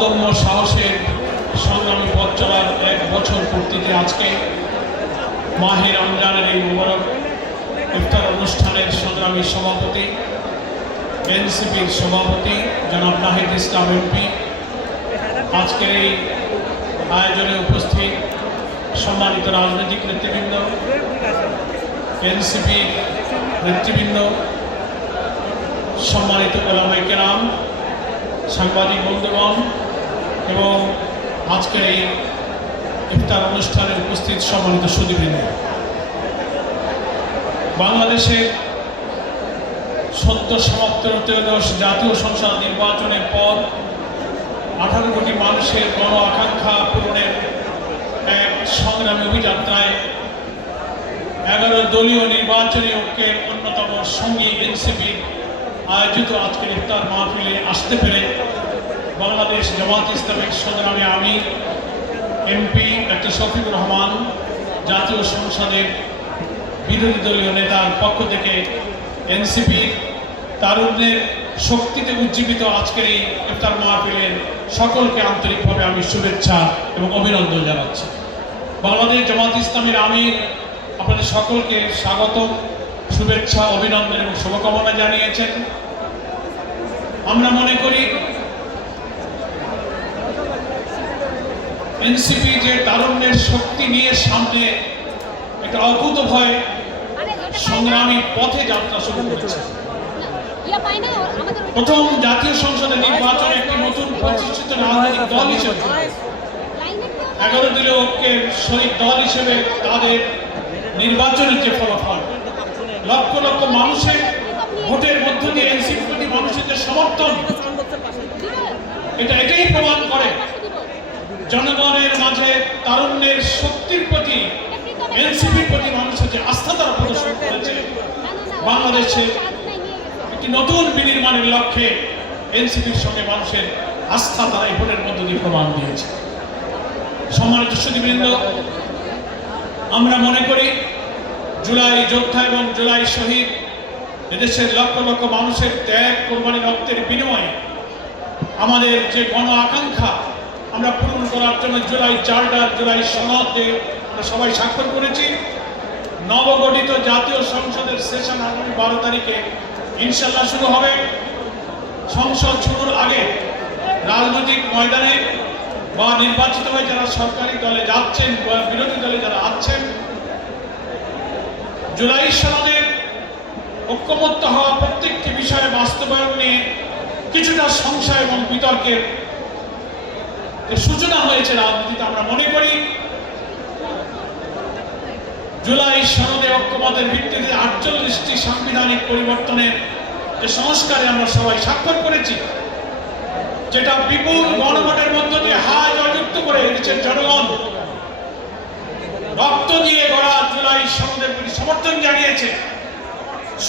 অদম্য সাহসের সংগ্রামী পথ চলার 1 বছর পূর্তিতে আজকে মাহে রমজানের এই মুবারক ইফতার অনুষ্ঠানের সংগ্রামী সভাপতি, এনসিপির সভাপতি জনাব নাহিদ ইসলাম এমপি, আজকের এই আয়োজনে উপস্থিত সম্মানিত রাজনৈতিক নেতৃবৃন্দ, এনসিপির নেতৃবৃন্দ, সম্মানিত ওলামায়ে কেরাম, সাংবাদিক বন্ধুগণ এবং আজকের এই ইফতার অনুষ্ঠানে উপস্থিত সম্মানিত সুধীবৃন্দ, বাংলাদেশের সদ্য সমাপ্ত ত্রয়োদশ জাতীয় সংসদ নির্বাচনের পর 18 কোটি মানুষের গণ আকাঙ্ক্ষা পূরণের এক সংগ্রামী অভিযাত্রায় 11 দলীয় নির্বাচনী ঐক্যের অন্যতম সঙ্গী এনসিপি আয়োজিত আজকের ইফতার মাহফিলে আসতে পেরে বাংলাদেশ জামাত ইসলামের সংগ্রামী আমির এমপি ডক্টর শফিকুর রহমান, জাতীয় সংসদের বিরোধী দলীয় নেতার পক্ষ থেকে এনসিপি তারুণ্যের শক্তিতে উজ্জীবিত আজকের এই ইফতার মাহফিলের সকলকে আন্তরিকভাবে আমি শুভেচ্ছা এবং অভিনন্দন জানাচ্ছি। বাংলাদেশ জামাত ইসলামের আমির আপনাদের সকলকে স্বাগত, শুভেচ্ছা, অভিনন্দন এবং শুভকামনা জানিয়েছেন। আমরা মনে করি এনসিপি যে তারুণ্যের শক্তি নিয়ে সামনে একটা অকুতভয় সংগ্রামী পথে যাত্রা শুরু করেছে। প্রথম জাতীয় সংসদের নির্বাচনে একটি নতুন প্রতিষ্ঠিত রাজনৈতিক দল হিসেবে 11 দলীয় ঐক্যের শহীদ দল হিসেবে তাদের নির্বাচনের যে ফলাফল, লক্ষ লক্ষ মানুষের ভোটের মধ্য দিয়ে এনসিপির প্রতি মানুষের যে সমর্থন, এটাই প্রমাণ করে জনগণের মাঝে তারুণ্যের শক্তির প্রতি, এনসিপির প্রতি মানুষের যে আস্থা তারা প্রদর্শন করেছে। বাংলাদেশে একটি নতুন বিনির্মাণের লক্ষ্যে এনসিপির সঙ্গে মানুষের আস্থা তারা এই ভোটের মধ্য দিয়ে প্রমাণ দিয়েছে। সম্মানিত সুধীবৃন্দ, আমরা মনে করি জুলাই যোদ্ধা এবং জুলাই শহীদ, এদেশের লক্ষ লক্ষ মানুষের ত্যাগ, কোরবানি, রক্তের বিনিময়ে আমাদের যে গণ আকাঙ্ক্ষা আমরা পূরণ করার জন্য জুলাই চার্টার, জুলাই সনদে আমরা সবাই স্বাক্ষর করেছি। নবগঠিত জাতীয় সংসদের সেশন আগামী 12 তারিখে ইনশাল্লাহ শুরু হবে। সংসদ শুরুর আগে রাজনৈতিক ময়দানে বা নির্বাচিত হয়ে যারা সরকারি দলে যাচ্ছেন বা বিরোধী দলে যারা আছেন, জুলাই সনদের ঐক্যমত্য হওয়া প্রত্যেকটি বিষয়ে বাস্তবায়ন নিয়ে কিছুটা সংশয় এবং বিতর্কের সূচনা হয়েছে রাজনীতিতে। আমরা মনে করি জুলাই সনদে ঐক্যমতের ভিত্তিতে 48টি সাংবিধানিক পরিবর্তনের যে সংস্কারে আমরা সবাই স্বাক্ষর করেছি, যেটা বিপুল গণভোটের মধ্য দিয়ে হায় জয়যুক্ত করে দেশের জনগণ রক্ত দিয়ে গড়া জুলাই সনদের প্রতি সমর্থন জানিয়েছে।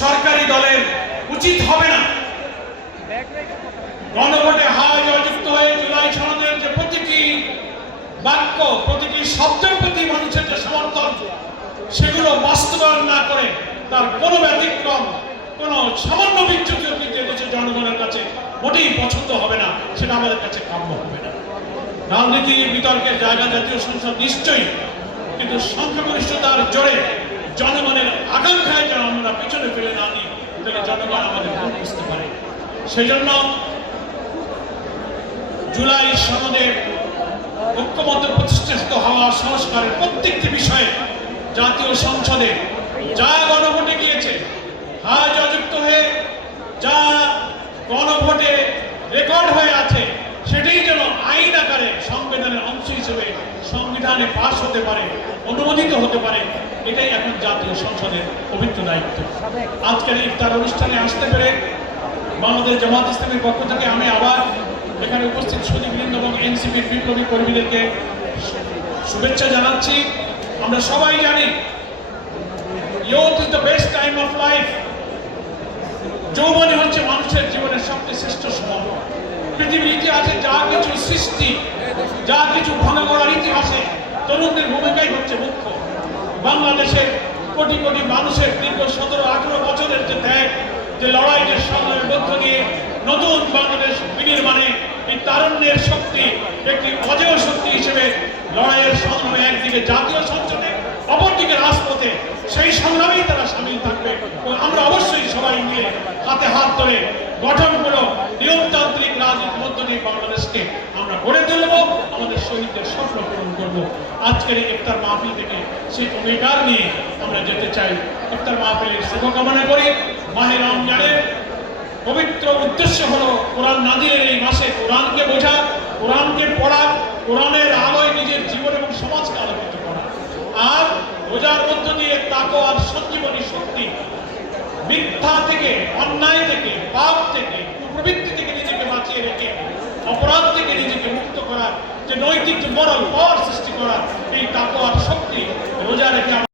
সরকারি দলের উচিত হবে না গণভোটে হায় জয়যুক্ত হয়ে জুলাই সনদের যে প্রতিটি বাক্য, প্রতিটি শব্দের প্রতি মানুষের যে সমর্থন, সেগুলো বাস্তবায়ন না করে তার কোনো ব্যতিক্রম, কোনো সামান্য বিচ্যুতিও কিন্তু দেশের জনগণের কাছে মোটেই পছন্দ হবে না, সেটা আমাদের কাছে কাম্য হবে না। রাজনীতি বিতর্কের জায়গা জাতীয় সংসদ নিশ্চয়ই, কিন্তু সংখ্যাগরিষ্ঠতার জোরে জনগণের আকাঙ্ক্ষায় যেন আমরা পিছনে ফেলে না নিই, যেন জনগণ আমাদের ভুল বুঝতে পারে। সেজন্য জুলাই সনদের ঐক্যমত্য প্রতিষ্ঠিত হওয়া সংস্কারের প্রত্যেকটি বিষয়ে জাতীয় সংসদে যা গণভোটে গিয়েছে, হায় জয়যুক্ত হয়ে যা গণভোটে রেকর্ড হয়ে আছে, সেটাই যেন আইন আকারে সংবিধানের অংশ হিসেবে সংবিধানে পাস হতে পারে, অনুমোদিত হতে পারে। এটাই এখন জাতীয় সংসদের পবিত্র দায়িত্ব। আজকের ইফতার অনুষ্ঠানে আসতে পেরে বাংলাদেশ জামাত ইসলামের পক্ষ থেকে আমি আবার এখানে উপস্থিত সুধীবৃন্দ এবং এনসিপির বিপ্লবী কর্মীদেরকে শুভেচ্ছা জানাচ্ছি। আমরা সবাই জানি youth is the best time of life. যৌবনই হচ্ছে মানুষের জীবনের সবচেয়ে শ্রেষ্ঠ সময়। পৃথিবীর ইতিহাসে যা কিছু সৃষ্টি, যা কিছু ভাঙা গড়ার ইতিহাসে তরুণদের ভূমিকাই হচ্ছে মুখ্য। বাংলাদেশের কোটি কোটি মানুষের দীর্ঘ 17-18 বছরের যে ত্যাগ, যে লড়াই, যে সংগ্রামের মধ্য দিয়ে নতুন বাংলাদেশ বিনির্মাণে এই তারুণ্যের শক্তি একটি অজেয় শক্তি হিসেবে লড়াইয়ের সংগ্রামে একদিকে জাতীয় সংসদে অপরদিকে রাজপথে সেই সংগ্রামেই তারা সামিল থাকবে। আমরা অবশ্যই সবাই মিলে হাতে হাত ধরে গঠন করো নিয়মতান্ত্রিক রাজনীতির মধ্য দিয়ে বাংলাদেশকে আমরা গড়ে তুলব, আমাদের শহীদদের স্বপ্ন পূরণ করব। আজকের এই ইফতার মাহফিল থেকে সেই অঙ্গীকার নিয়ে আমরা যেতে চাই। ইফতার মাহফিলের শুভকামনা করি। মাহে রমজানের পবিত্র উদ্দেশ্য হলো কোরআন নাজিলের এই মাসে কোরআনকে বোঝা, কোরআনকে পড়া, কোরআনের আলোয় নিজের জীবন এবং সমাজকে আলোকিত করা, আর রোজার মধ্য দিয়ে তাকওয়া আর সঞ্জীবনী শক্তি, মিথ্যা থেকে, অন্যায় থেকে, পাপ থেকে, কুপ্রবৃত্তি থেকে নিজেকে বাঁচিয়ে রেখে অপরাধ থেকে নিজেকে মুক্ত করা, যে নৈতিক মরাল পাওয়ার সৃষ্টি করা, এই তাকওয়ার শক্তি রোজা রেখে